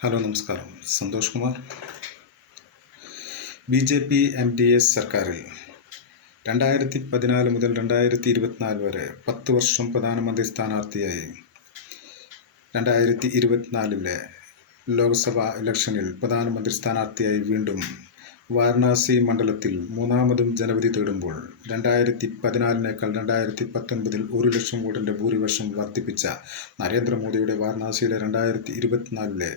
Hello നമസ്കാരം. Santhosh Kumar. B J P M D S സർക്കാരിൽ രണ്ടായിരത്തി പതിനാല് മുതൽ രണ്ടായിരത്തി ഇരുപത്തിനാല് വരെ പത്ത് വർഷം പ്രധാനമന്ത്രി സ്ഥാനാർത്ഥിയായി രണ്ടായിരത്തി ഇരുപത്തിനാലിലെ ലോക്സഭാ ഇലക്ഷനിൽ പ്രധാനമന്ത്രി സ്ഥാനാർത്ഥിയായി വീണ്ടും വാരണാസി മണ്ഡലത്തിൽ മൂന്നാമതും ജനവധി തേടുമ്പോൾ രണ്ടായിരത്തി പതിനാലിനേക്കാൾ രണ്ടായിരത്തി പത്തൊൻപതിൽ ഒരു ലക്ഷം വോട്ടിന്റെ ഭൂരിപക്ഷം വർദ്ധിപ്പിച്ച നരേന്ദ്രമോദിയുടെ വാരണാസിയിലെ രണ്ടായിരത്തി ഇരുപത്തിനാലിലെ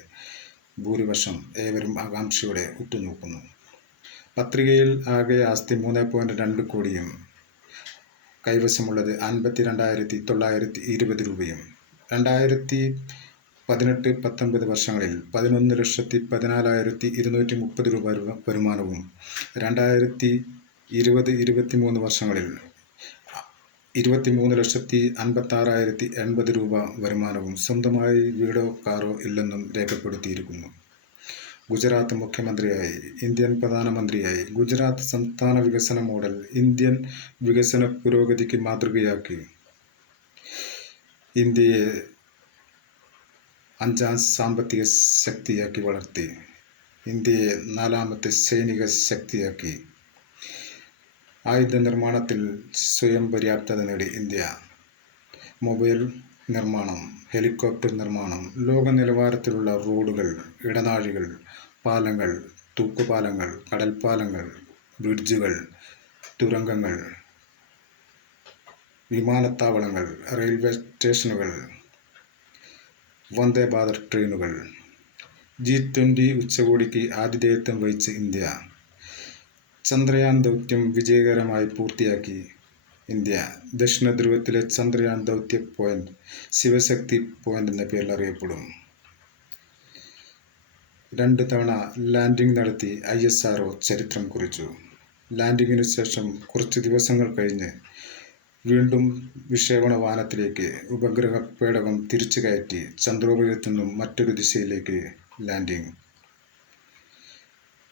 ഭൂരിപക്ഷം ഏവരും ആകാംക്ഷയോടെ ഉറ്റുനോക്കുന്നു. പത്രികയിൽ ആകെ ആസ്തി മൂന്ന് പോയിന്റ് രണ്ട് കോടിയും കൈവശമുള്ളത് അൻപത്തി രണ്ടായിരത്തി തൊള്ളായിരത്തി ഇരുപത് രൂപയും. രണ്ടായിരത്തി പതിനെട്ട് പത്തൊൻപത് വർഷങ്ങളിൽ പതിനൊന്ന് ലക്ഷത്തി പതിനാലായിരത്തി ഇരുന്നൂറ്റി മുപ്പത് രൂപ വരു- വരുമാനവും രണ്ടായിരത്തി ഇരുപത് ഇരുപത്തി മൂന്ന് വർഷങ്ങളിൽ ഇരുപത്തി മൂന്ന് ലക്ഷത്തി അൻപത്താറായിരത്തി എൺപത് രൂപ വരുമാനവും സ്വന്തമായി വീടോ കാറോ ഇല്ലെന്നും രേഖപ്പെടുത്തിയിരിക്കുന്നു. ഗുജറാത്ത് മുഖ്യമന്ത്രിയായി ഇന്ത്യൻ പ്രധാനമന്ത്രിയായി ഗുജറാത്ത് സംസ്ഥാന വികസന മോഡൽ ഇന്ത്യൻ വികസന പുരോഗതിക്ക് മാതൃകയാക്കി. ഇന്ത്യയെ അഞ്ചാം സാമ്പത്തിക ശക്തിയാക്കി വളർത്തി. ഇന്ത്യയെ നാലാമത്തെ സൈനിക ശക്തിയാക്കി. ആയുധ നിർമ്മാണത്തിൽ സ്വയം പര്യാപ്തത നേടി ഇന്ത്യ. മൊബൈൽ നിർമ്മാണം ഹെലികോപ്റ്റർ നിർമ്മാണം ലോക നിലവാരത്തിലുള്ള റോഡുകൾ ഇടനാഴികൾ പാലങ്ങൾ തൂക്കുപാലങ്ങൾ കടൽപ്പാലങ്ങൾ ബ്രിഡ്ജുകൾ തുരങ്കങ്ങൾ വിമാനത്താവളങ്ങൾ റെയിൽവേ സ്റ്റേഷനുകൾ വന്ദേ ഭാരത് ട്രെയിനുകൾ. ജി ട്വന്റി ഉച്ചകോടിക്ക് ആതിഥേയത്വം വഹിച്ച ഇന്ത്യ. ചന്ദ്രയാൻ ദൗത്യം വിജയകരമായി പൂർത്തിയാക്കി ഇന്ത്യ. ദക്ഷിണ ധ്രുവത്തിലെ ചന്ദ്രയാൻ ദൗത്യ പോയിന്റ് ശിവശക്തി പോയിന്റ് എന്ന പേരിൽ അറിയപ്പെടും. രണ്ട് തവണ ലാൻഡിംഗ് നടത്തി ഐ എസ് ആർ ചരിത്രം കുറിച്ചു. ലാൻഡിങ്ങിനു ശേഷം കുറച്ച് ദിവസങ്ങൾ കഴിഞ്ഞ് വീണ്ടും വിക്ഷേപണ വാഹനത്തിലേക്ക് ഉപഗ്രഹ പേടകം തിരിച്ചു കയറ്റി ചന്ദ്രോപരിതലത്തിൽ നിന്നും മറ്റൊരു ദിശയിലേക്ക് ലാൻഡിംഗ്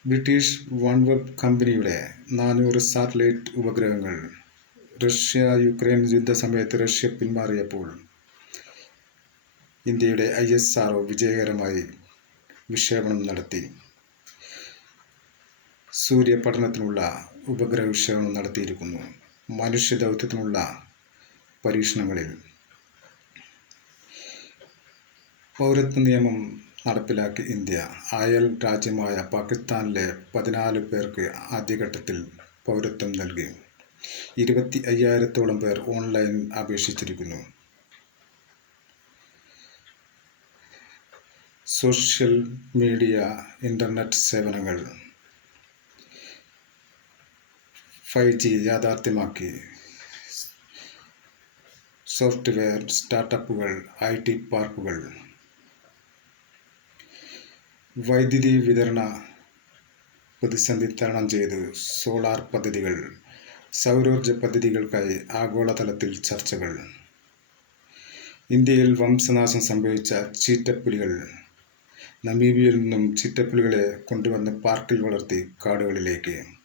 ബ്രിട്ടീഷ് വൺ വെബ് കമ്പനിയുടെ നാനൂറ് സാറ്റലൈറ്റ് ഉപഗ്രഹങ്ങൾ റഷ്യ യുക്രൈൻ യുദ്ധ സമയത്ത് റഷ്യ പിന്മാറിയപ്പോൾ ഇന്ത്യയുടെ ഐ എസ് ആർ വിജയകരമായി വിക്ഷേപണം നടത്തി. സൂര്യപഠനത്തിനുള്ള ഉപഗ്രഹ വിക്ഷേപണം നടത്തിയിരിക്കുന്നു. മനുഷ്യ ദൗത്യത്തിനുള്ള പരീക്ഷണങ്ങളിൽ പൗരത്വ നിയമം നടപ്പിലാക്കി ഇന്ത്യ അയൽ രാജ്യമായ പാകിസ്ഥാനിലെ പതിനാല് പേർക്ക് ആദ്യഘട്ടത്തിൽ പൗരത്വം നൽകി. ഇരുപത്തി അയ്യായിരത്തോളം പേർ ഓൺലൈൻ അപേക്ഷിച്ചിരിക്കുന്നു. സോഷ്യൽ മീഡിയ ഇന്റർനെറ്റ് സേവനങ്ങൾ ഫൈവ് ജി യാഥാർത്ഥ്യമാക്കി. സോഫ്റ്റ്വെയർ സ്റ്റാർട്ടപ്പുകൾ ഐ ടി പാർക്കുകൾ. വൈദ്യുതി വിതരണ പ്രതിസന്ധി തരണം ചെയ്ത് സോളാർ പദ്ധതികൾ സൗരോർജ പദ്ധതികൾക്കായി ആഗോളതലത്തിൽ ചർച്ചകൾ. ഇന്ത്യയിൽ വംശനാശം സംഭവിച്ച ചീറ്റപ്പുലികൾ. നമീബിയയിൽ നിന്നും ചീറ്റപ്പുലികളെ കൊണ്ടുവന്ന് പാർക്കിൽ വളർത്തി കാടുകളിലേക്ക്.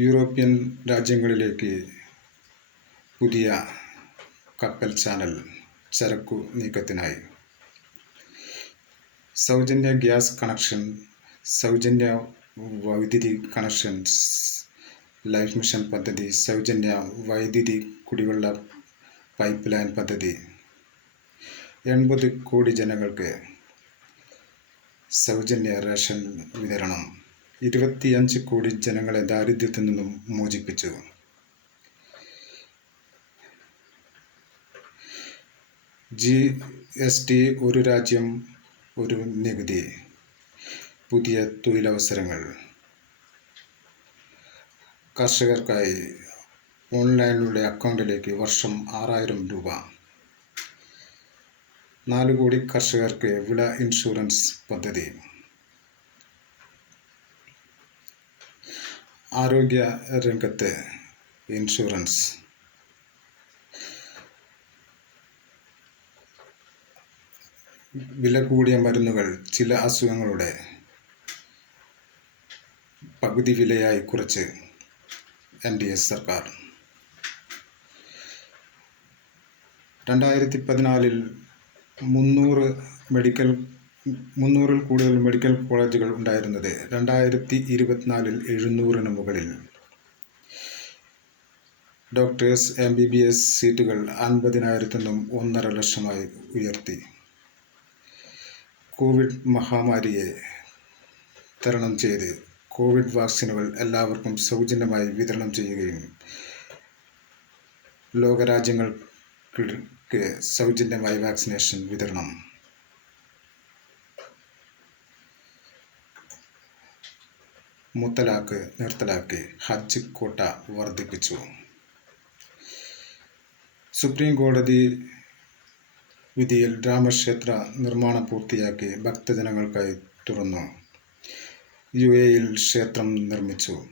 യൂറോപ്യൻ രാജ്യങ്ങളിലേക്ക് പുതിയ കപ്പൽ ചാനൽ ചരക്കു നീക്കത്തിനായി. സൗജന്യ ഗ്യാസ് കണക്ഷൻ സൗജന്യ വൈദ്യുതി കണക്ഷൻസ് ലൈഫ് മിഷൻ പദ്ധതി സൗജന്യ വൈദ്യുതി കുടിവെള്ള പൈപ്പ് ലൈൻ പദ്ധതി എൺപത് കോടി ജനങ്ങൾക്ക് സൗജന്യ റേഷൻ വിതരണം. ഇരുപത്തിയഞ്ച് കോടി ജനങ്ങളെ ദാരിദ്ര്യത്തിൽ നിന്നും മോചിപ്പിച്ചു. ജി എസ് ടി ഒരു രാജ്യം ഒരു നികുതി. പുതിയ തൊഴിലവസരങ്ങൾ. കർഷകർക്കായി ഓൺലൈനിലൂടെ അക്കൗണ്ടിലേക്ക് വർഷം ആറായിരം രൂപ. നാല് കോടി കർഷകർക്ക് വിള ഇൻഷുറൻസ് പദ്ധതി. ആരോഗ്യ രംഗത്തെ ഇൻഷുറൻസ് വില കൂടിയ മരുന്നുകൾ ചില അസുഖങ്ങളുടെ പകുതി വിലയായി കുറച്ച് എൻ ഡി എസ് സർക്കാർ. രണ്ടായിരത്തി പതിനാലിൽ മുന്നൂറ് മെഡിക്കൽ മുന്നൂറിൽ കൂടുതൽ മെഡിക്കൽ കോളേജുകൾ ഉണ്ടായിരുന്നത്. രണ്ടായിരത്തി ഇരുപത്തിനാലിൽ എഴുന്നൂറിന് മുകളിൽ. Doctors M B B S സീറ്റുകൾ അൻപതിനായിരത്തി നിന്നും ഒന്നര ലക്ഷമായി ഉയർത്തി. കോവിഡ് മഹാമാരിയെ തരണം ചെയ്ത് കോവിഡ് വാക്സിനുകൾ എല്ലാവർക്കും സൗജന്യമായി വിതരണം ചെയ്യുകയും ലോകരാജ്യങ്ങൾക്ക് സൗജന്യമായി വാക്സിനേഷൻ വിതരണം. മുത്തലാഖ് നിർത്തലാക്കി ഹജ്ജ് കോട്ട വർദ്ധിപ്പിച്ചു. സുപ്രീം കോടതി വിധിയിൽ രാമക്ഷേത്ര നിർമ്മാണം പൂർത്തിയാക്കി ഭക്തജനങ്ങൾക്കായി തുറന്നു. യു എയിൽ ക്ഷേത്രം നിർമ്മിച്ചു.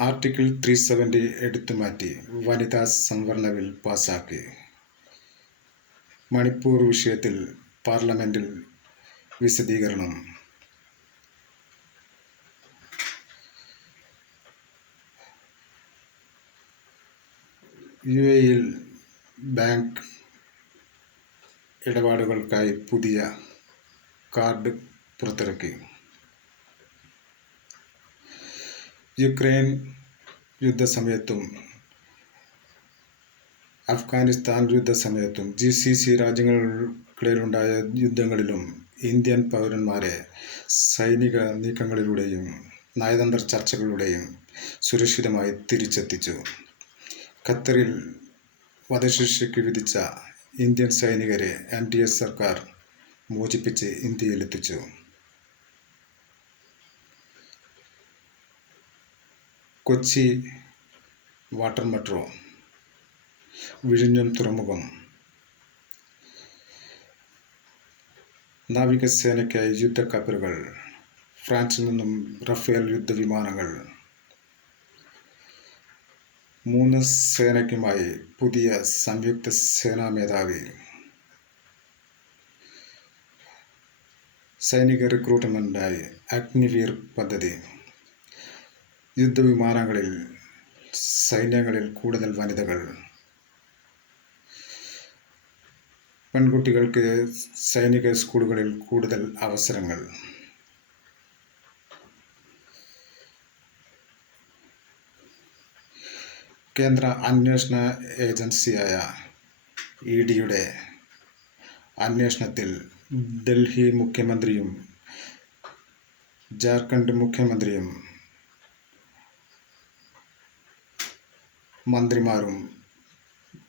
ആർട്ടിക്കിൾ ത്രീ സെവന്റി എടുത്തുമാറ്റി വനിതാ സംവരണ ബിൽ പാസാക്കി. മണിപ്പൂർ വിഷയത്തിൽ പാർലമെന്റിൽ വിശദീകരണം യു എയിൽ ബാങ്ക് ഇടപാടുകൾക്കായി പുതിയ കാർഡ് പുറത്തിറക്കി യുക്രൈൻ യുദ്ധസമയത്തും അഫ്ഗാനിസ്ഥാൻ യുദ്ധസമയത്തും ജി സി സി രാജ്യങ്ങൾക്കിടയിലുണ്ടായ യുദ്ധങ്ങളിലും ഇന്ത്യൻ പൗരന്മാരെ സൈനിക നീക്കങ്ങളിലൂടെയും നയതന്ത്ര ചർച്ചകളിലൂടെയും സുരക്ഷിതമായി തിരിച്ചെത്തിച്ചു. ഖത്തറിൽ വധശിക്ഷയ്ക്ക് വിധിച്ച ഇന്ത്യൻ സൈനികരെ എൻ ഡി എസ് സർക്കാർ മോചിപ്പിച്ച് ഇന്ത്യയിലെത്തിച്ചു. കൊച്ചി വാട്ടർ മെട്രോ വിഴിഞ്ഞം തുറമുഖം നാവികസേനയ്ക്കായി യുദ്ധക്കപ്പലുകൾ ഫ്രാൻസിൽ നിന്നും റഫേൽ യുദ്ധവിമാനങ്ങൾ മൂന്ന് സേനയ്ക്കുമായി പുതിയ സംയുക്ത സേനാ മേധാവി. സൈനിക റിക്രൂട്ട്മെന്റായി അഗ്നിവീർ പദ്ധതി. യുദ്ധവിമാനങ്ങളിൽ സൈന്യങ്ങളിൽ കൂടുതൽ വനിതകൾ. പെൺകുട്ടികൾക്ക് സൈനിക സ്കൂളുകളിൽ കൂടുതൽ അവസരങ്ങൾ. കേന്ദ്ര അന്വേഷണ ഏജൻസിയായ ഇ ഡിയുടെ അന്വേഷണത്തിൽ ഡൽഹി മുഖ്യമന്ത്രിയും ജാർഖണ്ഡ് മുഖ്യമന്ത്രിയും മന്ത്രിമാരും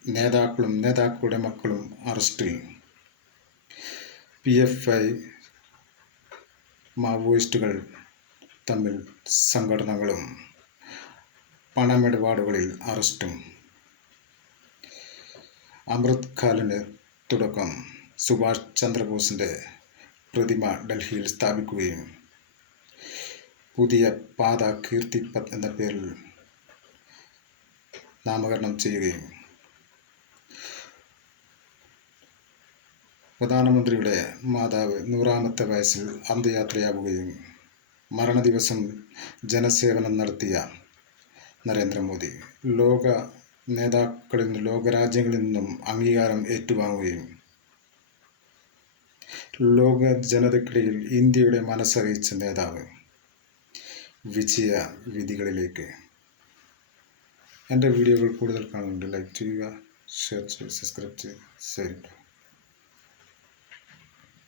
നേതാക്കളും നേതാക്കളുടെ മക്കളും അറസ്റ്റിൽ. പി എഫ് ഐ മാവോയിസ്റ്റുകൾ തമ്മിൽ സംഘടനകളും പണമിടപാടുകളിൽ അറസ്റ്റും. അമൃത് ഖാലിന് തുടക്കം. സുഭാഷ് ചന്ദ്രബോസിന്റെ പ്രതിമ ഡൽഹിയിൽ സ്ഥാപിക്കുകയും പുതിയ പാത കീർത്തിപത് എന്ന പേരിൽ നാമകരണം ചെയ്യുകയും പ്രധാനമന്ത്രിയുടെ മാതാവ് നൂറാമത്തെ വയസ്സിൽ അന്ത്യയാത്രയാവുകയും മരണദിവസം ജനസേവനം നടത്തിയ നരേന്ദ്രമോദി ലോക നേതാക്കളിൽ നിന്നും ലോകരാജ്യങ്ങളിൽ നിന്നും അംഗീകാരം ഏറ്റുവാങ്ങുകയും ലോക ജനതക്കിടയിൽ ഇന്ത്യയുടെ മനസ്സറിയിച്ച നേതാവ് വിജയ വിധികളിലേക്ക്. എന്റെ വീഡിയോകൾ കൂടുതൽ കാണുന്നുണ്ട്. ലൈക്ക് ചെയ്യുക ഷെയർ ചെയ്യുക സബ്സ്ക്രൈബ് ചെയ്യുക. ശരി.